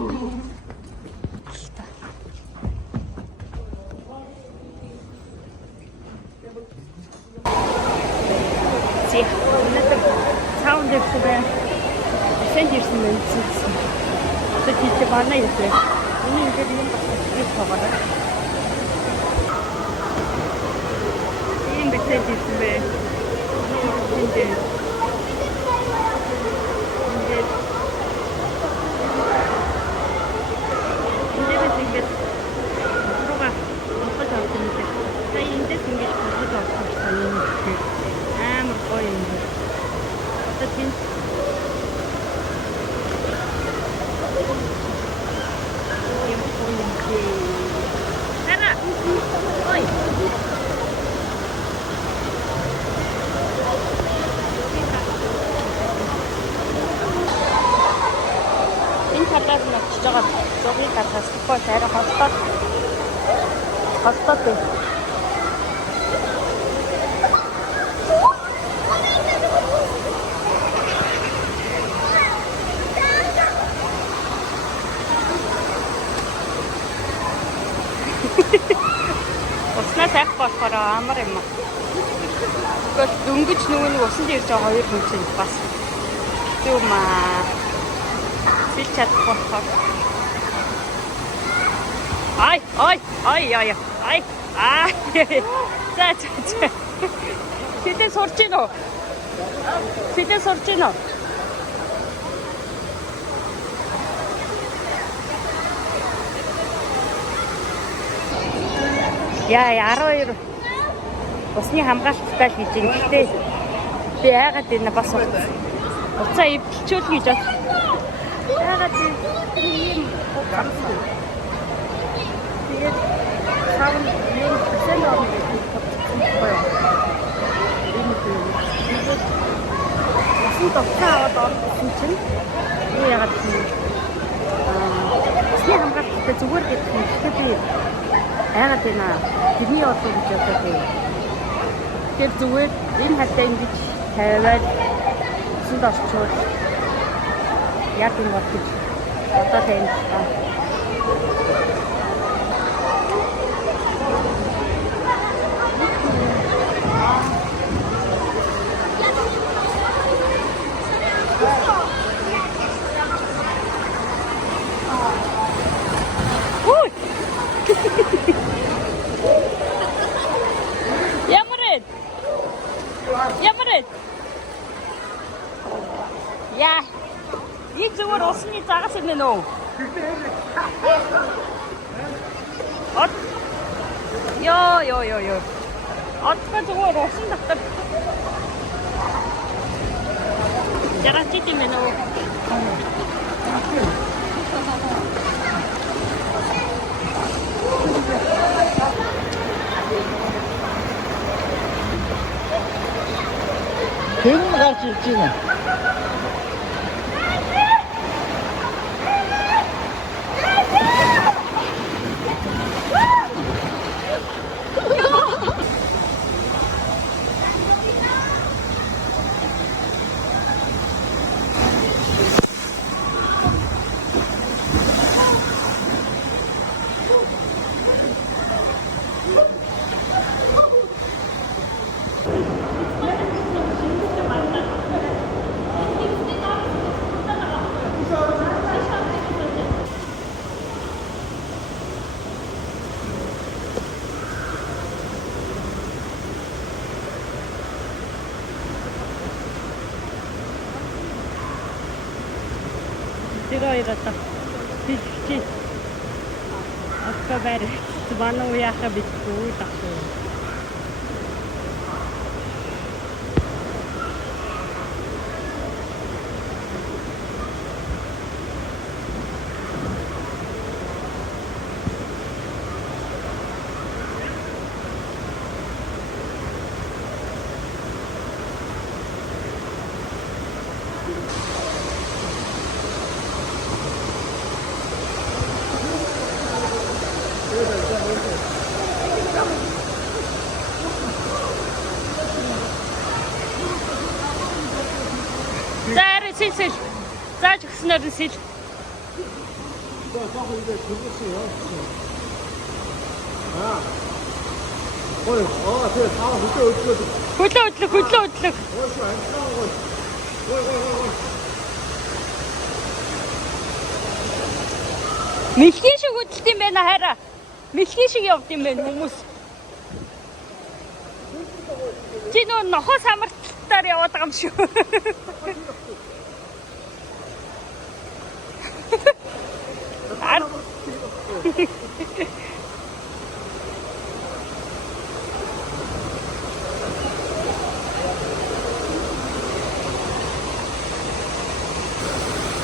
Цаун дэвшээ сэнд ирсэн мэнцсэн. Одоо тийч манай юм бэ. Миний ингээд юм багтаж байгаа. Ийм бэтэд ирсэн бэ. Ингээд руугаа бохож авсан юм бэ. Та эндээс ингээд бохож авсан юм бэ. Амар гоё юм бэ. Одоо тийм Тара. Ой. Энэ талаас нь очиж байгаа зургийг харахаас гол арай холдоод байна. Уснаас ах болохоор амар юм аа. Гэхдээ дөнгөж нөгөө нэг усан дээр жоо хоёр хүн чинь бас зүм аа. Сэлж чадах болохоор. Ай. За. Тэдээ сурч гин үү? Яа 12 усны хамгаалалттай л гэж юм. Гэхдээ би яагаад энэ бас уцаа ивчүүл гэж бод. Яагаад ийм гарсан. Тэгээд савн юм сэн орно гэж бодсон. Усан тавцаа аваад орсон чинь би яагаад усны хамгаалалттай зүгээр гэдэг юм. Гэхдээ би яагаад энэ тэрний ордог гэж боддог юм. Тэр зүгээр энэ хатаа ингэж тавиад усанд орчуул яг юм бол гэж бодоод байна. Яа. Ийм зүгээр усны загас юм нөө. От. Йоо. Отгоо зүгээр усан татдаг. Ярах чит юм нөө. Хэн гарч ирж байна? Ирээд тийч Октобер манай уяаха битгүү тахсан. Зааж өгснөр нь сэл. 저거 이제 죽었어요. 아, 오늘 그래 다 밑에 어떻게 굴러. 어디서 안 차고 ой. Мэлхий шиг хөдөлт юм байна хараа. Мэлхий шиг явд юм байна хүмүүс. Чи нөө нохоос амралтаар яваад байгаа юм шүү.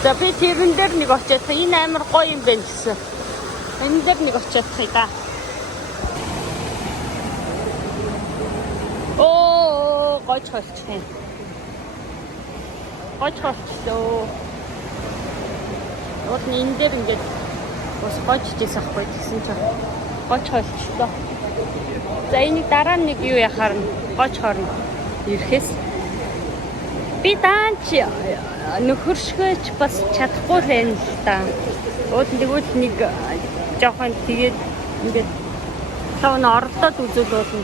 За би тэрэн дээр нэг очиад энэ амар гоё юм байна гэсэн. Энэ дээр нэг очиад та. Оо, гоч холчтой. Гоч холчлоо. Вот энэ дээр ингээд бас гочжсэн ахгүй гэсэн чинь гоч холчлоо. За энийг дараа нь нэг юу яхаар нь гоч хорно. Ирэхээс би даанч нөхөршгөөч бас чадахгүй байна л да. Тэгвэл нэг жоохон тэгээд ингээд тавн орлоод үзүүл болно.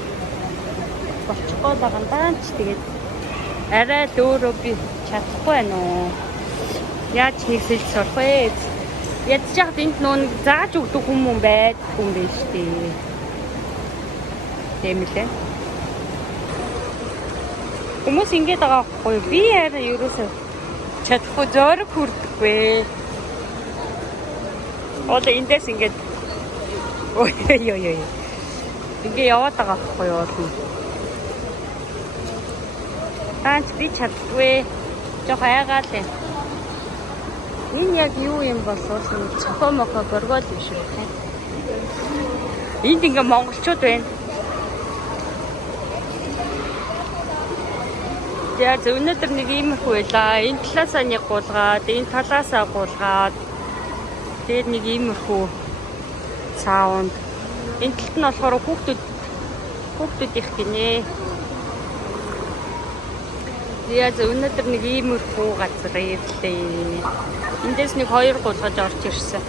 Болчихгоо байгаа даанч тэгээд арай л өөрөө би чадахгүй байна уу. Яаж нэг сэлж сурах вэ? Ядж яхад энд нөө зааж өгдөг хүмүүс байдгүй юм байна шүү дээ. Тийм лээ. Хүмүүс ингэж байгаа байхгүй юу? Би арай ерөөсөө чадахгүй зөрөг хүрдэггүй. Одоо эндээс ингэж ой. Ингээ яваад байгаа байхгүй юу? Таач би чаддгүй. Жохоо яагаад вэ? Энэ яг юу юм бол цохоо мохоо горгол юм шиг байна. Энд ингээ монголчууд байна. За өнөөдөр нэг иймэрхүү байлаа. Энэ талаасаа нэг гуулгаад, энэ талаасаа гуулгаад. Тэгээд нэг иймэрхүү саунд. Энэ талд нь болохоор хүүхдүүд их гинэ. Яа за өнөөдөр нэг иймэрхүү газар ирлээ. Эндээс нэг 2 гуулгаж орж ирсэн.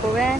Хөөе.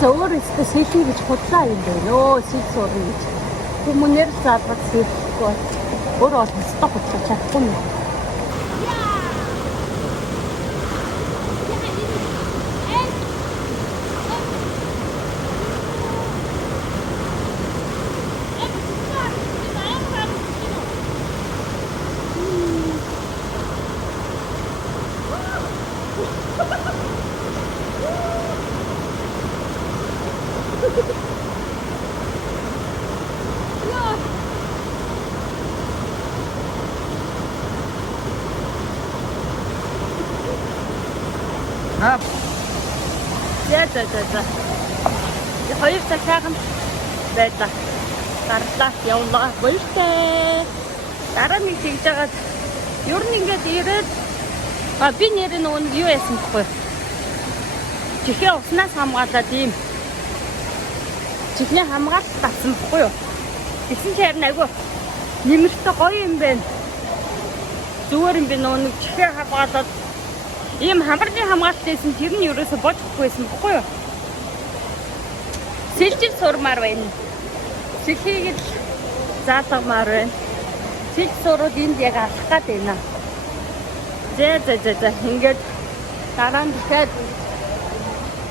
За өөр өстө селфи гэж худлаа юм байна. Өө селфи урна гэж. Хүмүүнээр заалгаж селфигүй. Өөрөө бол өстө худлаа чадахгүй юм. За. Хоёр дахиад байлаа. Гарлаа явлаа. Баяртай. Дараа нэг тэгж жагаад ер нь ингээд ирээд би нэр нь юу яасан бэ? Чихээ уснаас хамгаалаад ийм чихний хамгаалт татсан байхгүй юу? Гэсэн чи харин айгүй нэмэртэй гоё юм байна. Зүгээр юм би нэг чихээ хамгаалаад ийм хамрын хамгаалт байсан тэр нь ерөөсө бодохгүйсэн байхгүй юу? Сэлжил сурмаар байна. Чихийг л заалгамаар байна. Сэлж сурууд энд яг алах гад байна. За. Ингээд дараа нь дахиад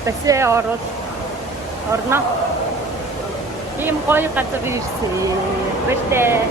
бассейн орно. Ийм гоё газар ирсэн. Баяртай.